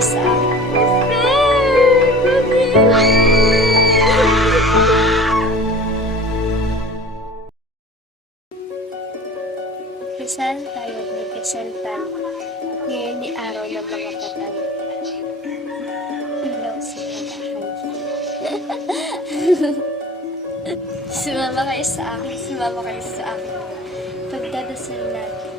kayo sa akin. Kasal tayo at nagkasal tayo. Ngayon ni araw ng mga patay. Ilaw sinagahan. Sumama kayo sa akin. Sumama kayo sa akin. Pagdadasal natin.